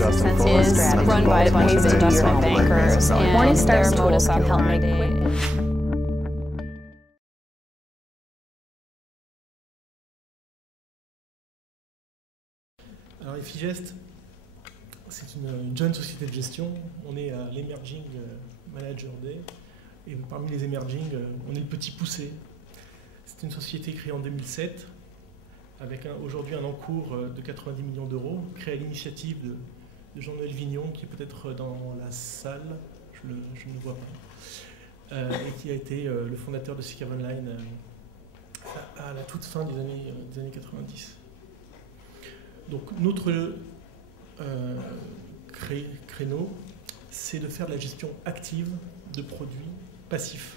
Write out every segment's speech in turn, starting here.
is run by a bunch of investment bankers, and their modus operandi. Alors Efigest, c'est une jeune société de gestion. On est à l'Emerging Manager Day. Et parmi les Emerging, on est le petit poussé. C'est une société créée en 2007, avec aujourd'hui un encours de 90 millions d'euros, créée à l'initiative de Jean-Noël Vignon, qui est peut-être dans la salle, je ne le vois pas, et qui a été le fondateur de SICAV Online à la toute fin des années 90. Donc notre créneau, c'est de faire de la gestion active de produits passifs,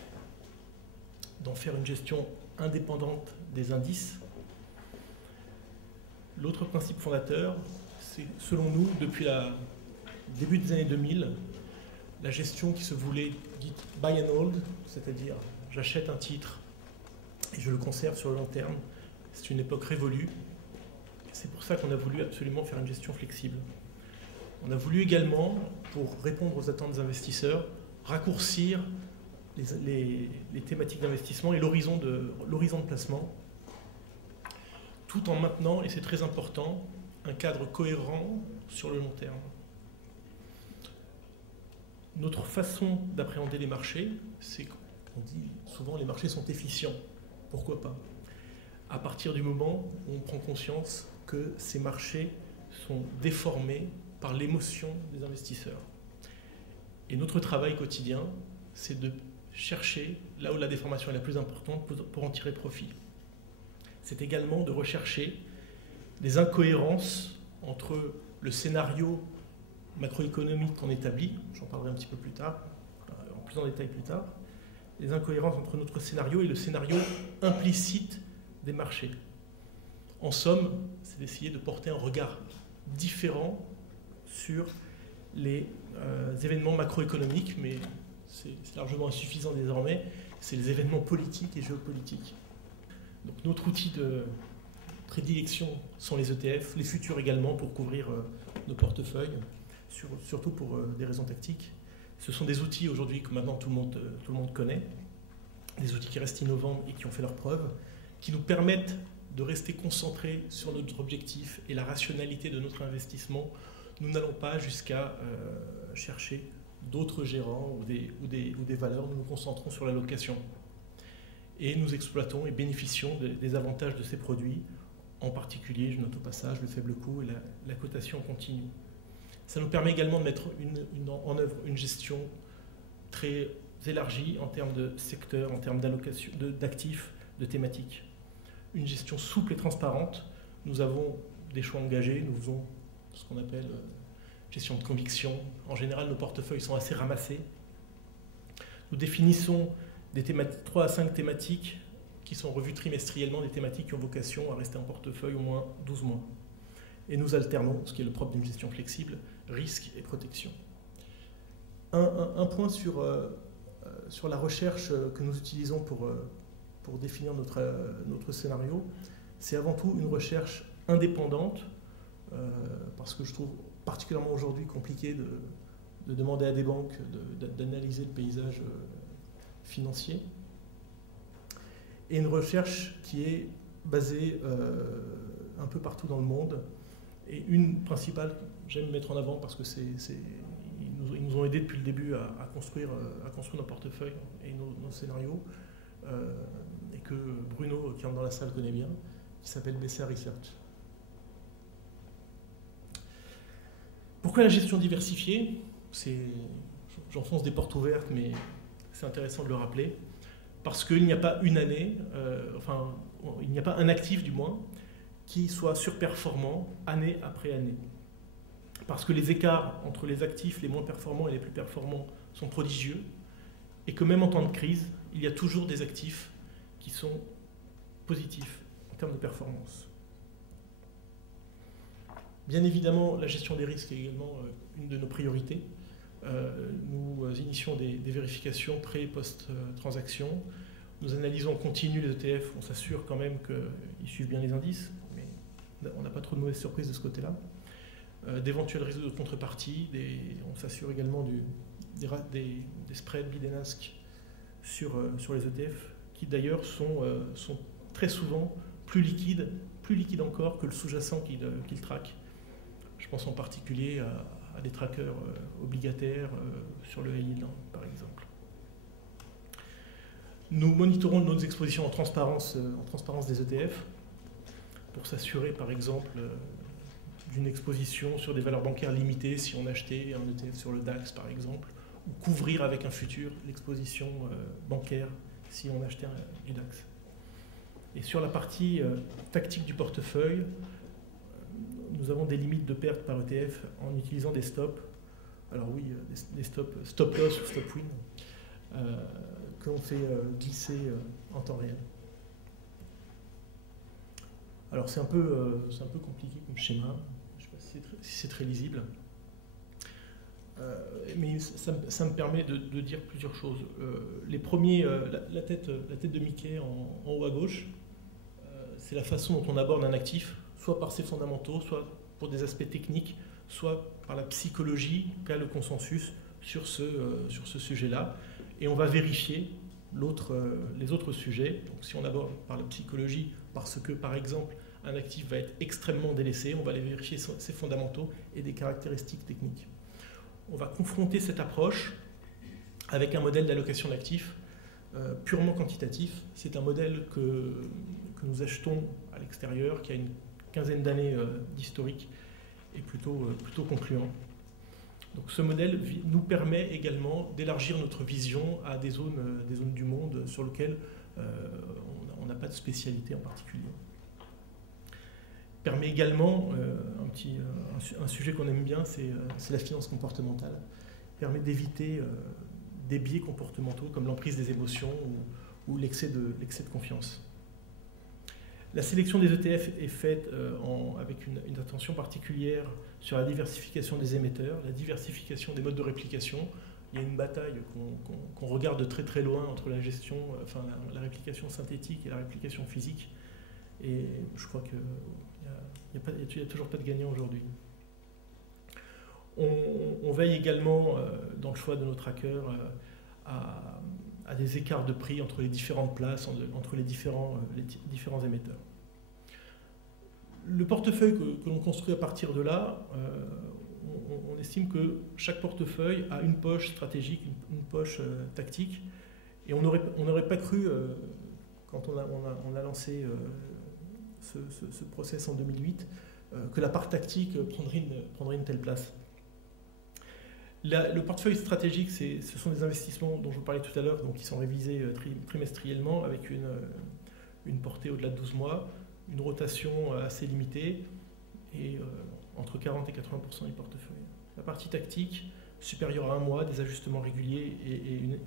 d'en faire une gestion indépendante des indices. L'autre principe fondateur, c'est selon nous, depuis le début des années 2000, la gestion qui se voulait dite buy and hold, c'est-à-dire j'achète un titre et je le conserve sur le long terme. C'est une époque révolue. C'est pour ça qu'on a voulu absolument faire une gestion flexible. On a voulu également, pour répondre aux attentes des investisseurs, raccourcir les thématiques d'investissement et l'horizon de placement, tout en maintenant, et c'est très important, un cadre cohérent sur le long terme. Notre façon d'appréhender les marchés, c'est qu'on dit souvent les marchés sont efficients. Pourquoi pas? À partir du moment où on prend conscience que ces marchés sont déformés par l'émotion des investisseurs. Et notre travail quotidien, c'est de chercher là où la déformation est la plus importante pour en tirer profit. C'est également de rechercher des incohérences entre le scénario macroéconomique qu'on établit, j'en parlerai un petit peu plus tard, en plus en détail plus tard, les incohérences entre notre scénario et le scénario implicite des marchés. En somme, c'est d'essayer de porter un regard différent sur les événements macroéconomiques, mais c'est largement insuffisant désormais, c'est les événements politiques et géopolitiques. Donc notre outil de prédilection sont les ETF, les futurs également pour couvrir nos portefeuilles, surtout pour des raisons tactiques. Ce sont des outils aujourd'hui que maintenant tout le monde connaît, des outils qui restent innovants et qui ont fait leurs preuves, qui nous permettent de rester concentrés sur notre objectif et la rationalité de notre investissement. Nous n'allons pas jusqu'à chercher d'autres gérants ou des valeurs, nous nous concentrons sur l'allocation. Et nous exploitons et bénéficions des avantages de ces produits, en particulier, je note au passage, le faible coût et la cotation continue. Ça nous permet également de mettre en œuvre une gestion très élargie en termes de secteur, en termes d'allocation, d'actifs, de thématiques. Une gestion souple et transparente. Nous avons des choix engagés, nous faisons ce qu'on appelle gestion de conviction. En général, nos portefeuilles sont assez ramassés. Nous définissons 3 à 5 thématiques qui sont revues trimestriellement, des thématiques qui ont vocation à rester en portefeuille au moins 12 mois. Et nous alternons, ce qui est le propre d'une gestion flexible, risque et protection. Un point sur la recherche que nous utilisons pour définir notre scénario, c'est avant tout une recherche indépendante, parce que je trouve particulièrement aujourd'hui compliqué de demander à des banques d'analyser le paysage financier, et une recherche qui est basée un peu partout dans le monde, et une principale, j'aime mettre en avant parce que ils nous ont aidés depuis le début à construire nos portefeuilles et nos scénarios, et que Bruno, qui est dans la salle, connaît bien, qui s'appelle BCA Research. Pourquoi la gestion diversifiée? J'enfonce des portes ouvertes, mais c'est intéressant de le rappeler. Parce qu'il n'y a pas une année, il n'y a pas un actif du moins, qui soit surperformant année après année. Parce que les écarts entre les actifs les moins performants et les plus performants sont prodigieux, et que même en temps de crise, il y a toujours des actifs qui sont positifs en termes de performance. Bien évidemment, la gestion des risques est également une de nos priorités. Nous initions des vérifications pré- et post-transaction. Nous analysons en continu les ETF, on s'assure quand même qu'ils suivent bien les indices, mais on n'a pas trop de mauvaises surprises de ce côté-là. d'éventuels risques de contrepartie. On s'assure également des spreads bid and ask sur les ETF, qui d'ailleurs sont très souvent plus liquides encore que le sous-jacent qu'ils traquent. Je pense en particulier à des trackers obligataires sur le high yield, par exemple. Nous monitorons nos expositions en transparence des ETF pour s'assurer, par exemple, d'une exposition sur des valeurs bancaires limitées si on achetait un ETF sur le DAX, par exemple, ou couvrir avec un futur l'exposition bancaire si on achetait du DAX. Et sur la partie tactique du portefeuille, nous avons des limites de perte par ETF en utilisant des stops. Alors oui, des stop loss ou stop win que l'on fait glisser en temps réel. Alors c'est un peu compliqué comme schéma, je ne sais pas si c'est très lisible. Mais ça me permet de dire plusieurs choses. Les premiers, la tête de Mickey en haut à gauche, c'est la façon dont on aborde un actif, soit par ses fondamentaux, soit pour des aspects techniques, soit par la psychologie qu'a le consensus sur ce sujet-là. Et on va vérifier les autres sujets. Donc, si on aborde par la psychologie, parce que, par exemple, un actif va être extrêmement délaissé, on va aller vérifier ses fondamentaux et des caractéristiques techniques. On va confronter cette approche avec un modèle d'allocation d'actifs purement quantitatif. C'est un modèle que nous achetons à l'extérieur, qui a une quinzaine d'années d'historique et plutôt concluant. Donc ce modèle nous permet également d'élargir notre vision à des zones du monde sur lesquelles on n'a pas de spécialité en particulier. Permet également, un sujet qu'on aime bien, c'est la finance comportementale. Permet d'éviter des biais comportementaux comme l'emprise des émotions ou l'excès de confiance. La sélection des ETF est faite avec une attention particulière sur la diversification des émetteurs, la diversification des modes de réplication. Il y a une bataille qu'on regarde de très très loin entre la gestion, la réplication synthétique et la réplication physique. Et je crois qu'il n'y a toujours pas de gagnant aujourd'hui. On veille également, dans le choix de nos trackers, à des écarts de prix entre les différentes places, entre les différents émetteurs. Le portefeuille que l'on construit à partir de là, on estime que chaque portefeuille a une poche stratégique, une poche tactique, et on n'aurait pas cru, quand on a lancé ce process en 2008, que la part tactique prendrait une telle place. Le portefeuille stratégique, ce sont des investissements dont je vous parlais tout à l'heure, donc qui sont révisés trimestriellement avec une portée au-delà de 12 mois, une rotation assez limitée et entre 40 et 80% du portefeuille. La partie tactique, supérieure à 1 mois, des ajustements réguliers et une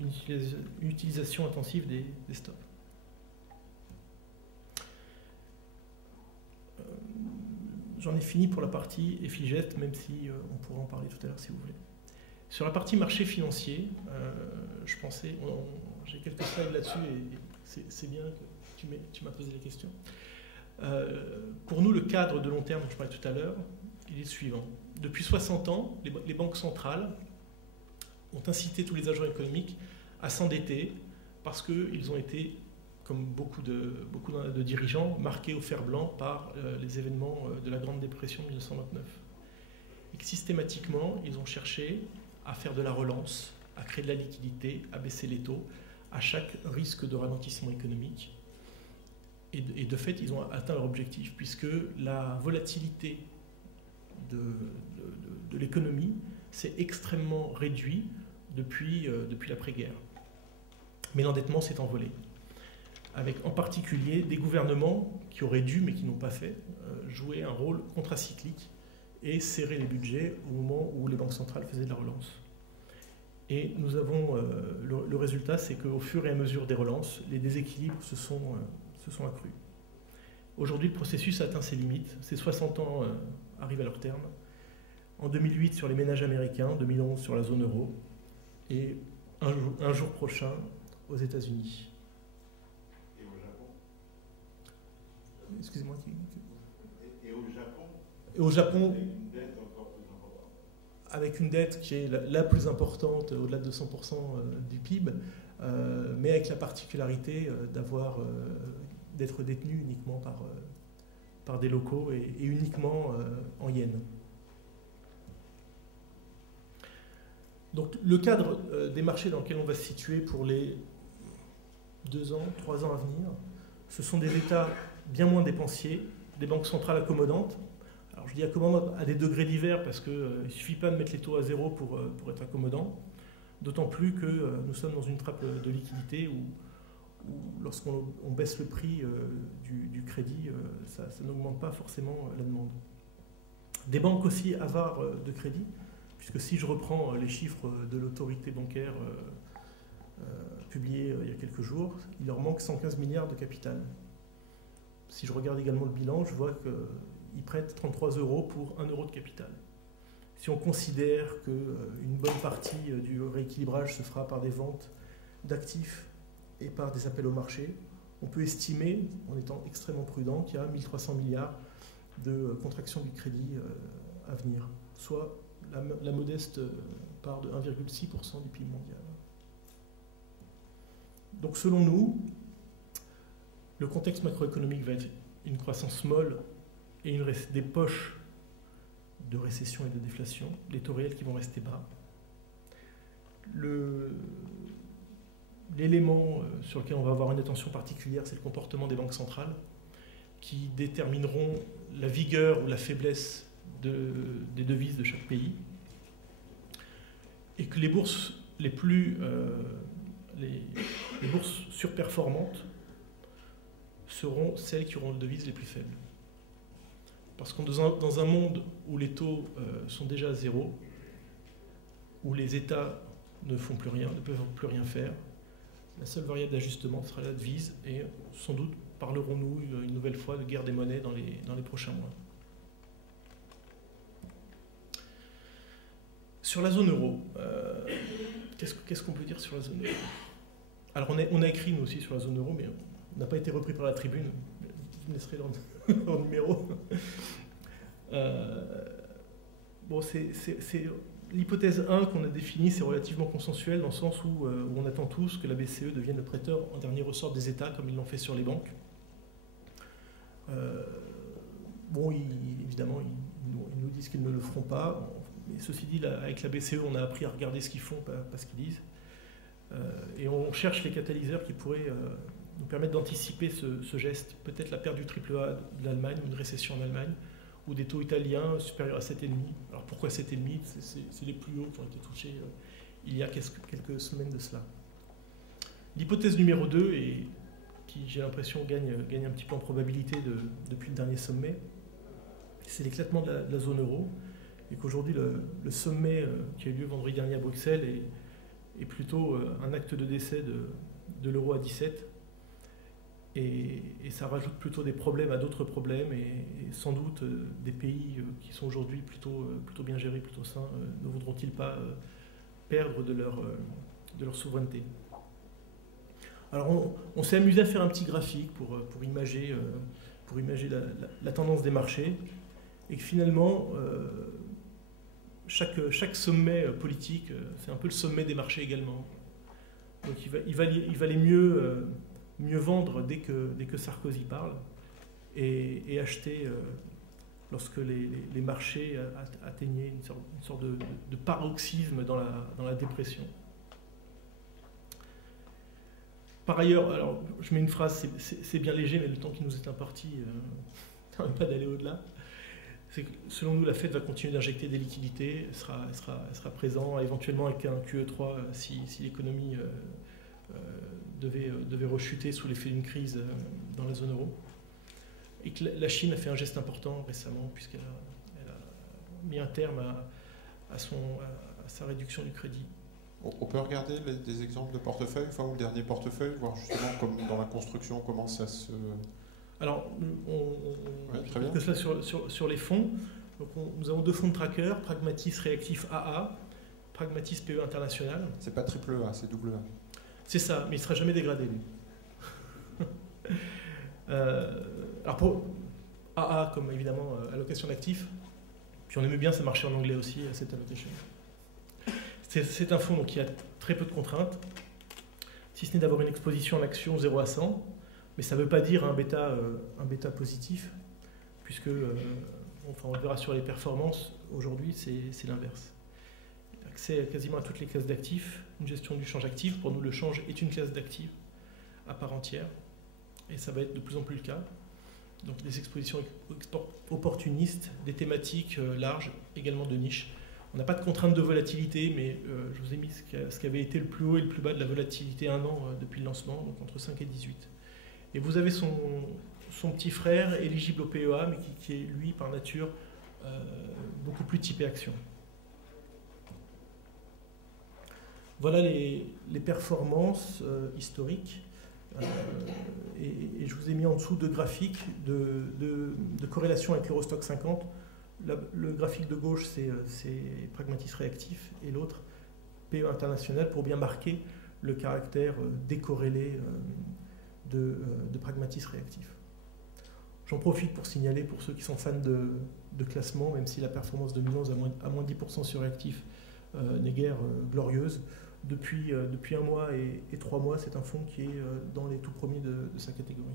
utilisation intensive des stops. J'en ai fini pour la partie EFIGEST, même si on pourra en parler tout à l'heure si vous voulez. Sur la partie marché financier, je pensais, j'ai quelques slides là-dessus et c'est bien que tu m'as posé la question. Pour nous, le cadre de long terme dont je parlais tout à l'heure, il est le suivant. Depuis 60 ans, les banques centrales ont incité tous les agents économiques à s'endetter parce qu'ils ont été, comme beaucoup de dirigeants, marqués au fer blanc par les événements de la Grande Dépression de 1929. Et que systématiquement, ils ont cherché à faire de la relance, à créer de la liquidité, à baisser les taux, à chaque risque de ralentissement économique. Et de fait, ils ont atteint leur objectif, puisque la volatilité de l'économie s'est extrêmement réduite depuis l'après-guerre. Mais l'endettement s'est envolé, avec en particulier des gouvernements qui auraient dû, mais qui n'ont pas fait, jouer un rôle contracyclique et serrer les budgets au moment où les banques centrales faisaient de la relance. Et nous avons le résultat, c'est qu'au fur et à mesure des relances, les déséquilibres se sont accrus. Aujourd'hui, le processus a atteint ses limites. Ces 60 ans arrivent à leur terme. En 2008 sur les ménages américains, 2011 sur la zone euro, et un jour prochain aux États-Unis. Et au Japon? Excusez-moi. Et au Japon? Et au Japon, une dette encore avec une dette qui est la plus importante, au-delà de 200% du PIB, mais avec la particularité d'être détenu uniquement par des locaux et uniquement en yens. Donc le cadre des marchés dans lequel on va se situer pour les 2 ans, 3 ans à venir, ce sont des États bien moins dépensiers, des banques centrales accommodantes. Alors je dis accommodantes à des degrés divers parce qu'il ne suffit pas de mettre les taux à zéro pour être accommodant, d'autant plus que nous sommes dans une trappe de liquidité où lorsqu'on baisse le prix du crédit, ça n'augmente pas forcément la demande. Des banques aussi avares de crédit, puisque si je reprends les chiffres de l'autorité bancaire publiés il y a quelques jours, il leur manque 115 milliards de capital. Si je regarde également le bilan, je vois qu'ils prêtent 33 € pour 1 € de capital. Si on considère qu'une bonne partie du rééquilibrage se fera par des ventes d'actifs et par des appels au marché, on peut estimer, en étant extrêmement prudent, qu'il y a 1300 milliards de contraction du crédit à venir, soit la modeste part de 1,6% du PIB mondial. Donc selon nous, le contexte macroéconomique va être une croissance molle et des poches de récession et de déflation, les taux réels qui vont rester bas. L'élément sur lequel on va avoir une attention particulière, c'est le comportement des banques centrales, qui détermineront la vigueur ou la faiblesse des devises de chaque pays, et que les bourses les bourses surperformantes seront celles qui auront les devises les plus faibles. Parce que dans un monde où les taux sont déjà à zéro, où les États ne font plus rien, ne peuvent plus rien faire, la seule variable d'ajustement sera la devise, et sans doute parlerons-nous une nouvelle fois de guerre des monnaies dans les prochains mois. Sur la zone euro, qu'est-ce qu'on peut dire sur la zone euro? Alors on a écrit nous aussi sur la zone euro, mais on n'a pas été repris par la tribune. Vous me laisserez leur numéro. Bon, c'est l'hypothèse 1 qu'on a définie, c'est relativement consensuel dans le sens où on attend tous que la BCE devienne le prêteur en dernier ressort des États, comme ils l'ont fait sur les banques. Bon, évidemment, ils nous disent qu'ils ne le feront pas. Mais ceci dit, avec la BCE, on a appris à regarder ce qu'ils font, pas ce qu'ils disent. Et on cherche les catalyseurs qui pourraient nous permettre d'anticiper ce geste. Peut-être la perte du AAA de l'Allemagne, une récession en Allemagne, ou des taux italiens supérieurs à 7,5. Alors pourquoi 7,5? C'est les plus hauts qui ont été touchés il y a quelques semaines de cela. L'hypothèse numéro 2, et qui j'ai l'impression gagne un petit peu en probabilité depuis le dernier sommet, c'est l'éclatement de la zone euro, et qu'aujourd'hui le sommet qui a eu lieu vendredi dernier à Bruxelles est plutôt un acte de décès de l'euro à 17, et ça rajoute plutôt des problèmes à d'autres problèmes, et sans doute des pays qui sont aujourd'hui plutôt bien gérés, plutôt sains, ne voudront-ils pas perdre de leur souveraineté. Alors on s'est amusé à faire un petit graphique pour imager la tendance des marchés, et que finalement chaque sommet politique, c'est un peu le sommet des marchés également. Donc il valait mieux vendre dès que Sarkozy parle, et acheter lorsque les marchés atteignaient une sorte de paroxysme dans la dépression. Par ailleurs, alors je mets une phrase, c'est bien léger, mais le temps qui nous est imparti ne permet pas d'aller au-delà. C'est que selon nous, la Fed va continuer d'injecter des liquidités, elle sera présent éventuellement avec un QE3 si l'économie devait rechuter sous l'effet d'une crise dans la zone euro. Et que la Chine a fait un geste important récemment, puisqu'elle a mis un terme à sa réduction du crédit. On peut regarder des exemples de portefeuille, enfin, ou le dernier portefeuille, voir justement comme dans la construction comment ça se... Alors, très bien. Que cela sur les fonds. Donc nous avons 2 fonds de tracker, Pragmatis Réactif AA, Pragmatis PE International. C'est pas triple A, c'est double A. C'est ça, mais il ne sera jamais dégradé, lui. Alors pour AA, comme évidemment allocation d'actifs, Puis on aimait bien, ça marchait en anglais aussi, Asset Allocation. C'est un fonds donc, qui a très peu de contraintes, si ce n'est d'avoir une exposition en action 0 à 100, mais ça ne veut pas dire un bêta positif, puisque, on le verra sur les performances, aujourd'hui c'est l'inverse. Accès quasiment à toutes les classes d'actifs, une gestion du change actif, pour nous le change est une classe d'actifs à part entière, et ça va être de plus en plus le cas. Donc des expositions opportunistes, des thématiques larges, également de niche. On n'a pas de contrainte de volatilité, mais je vous ai mis ce qui avait été le plus haut et le plus bas de la volatilité un an depuis le lancement, donc entre 5 et 18. Et vous avez son petit frère éligible au PEA, mais qui est lui, par nature, beaucoup plus typé action. Voilà les performances historiques. Et je vous ai mis en dessous deux graphiques de corrélation avec l'Eurostoxx 50. Le graphique de gauche, c'est Pragmatis réactif, et l'autre, PE international, pour bien marquer le caractère décorrélé de Pragmatis réactif. J'en profite pour signaler, pour ceux qui sont fans de classement, même si la performance 2011 à moins 10% sur réactif n'est guère glorieuse, depuis un mois et 3 mois, c'est un fonds qui est dans les tout premiers de sa catégorie.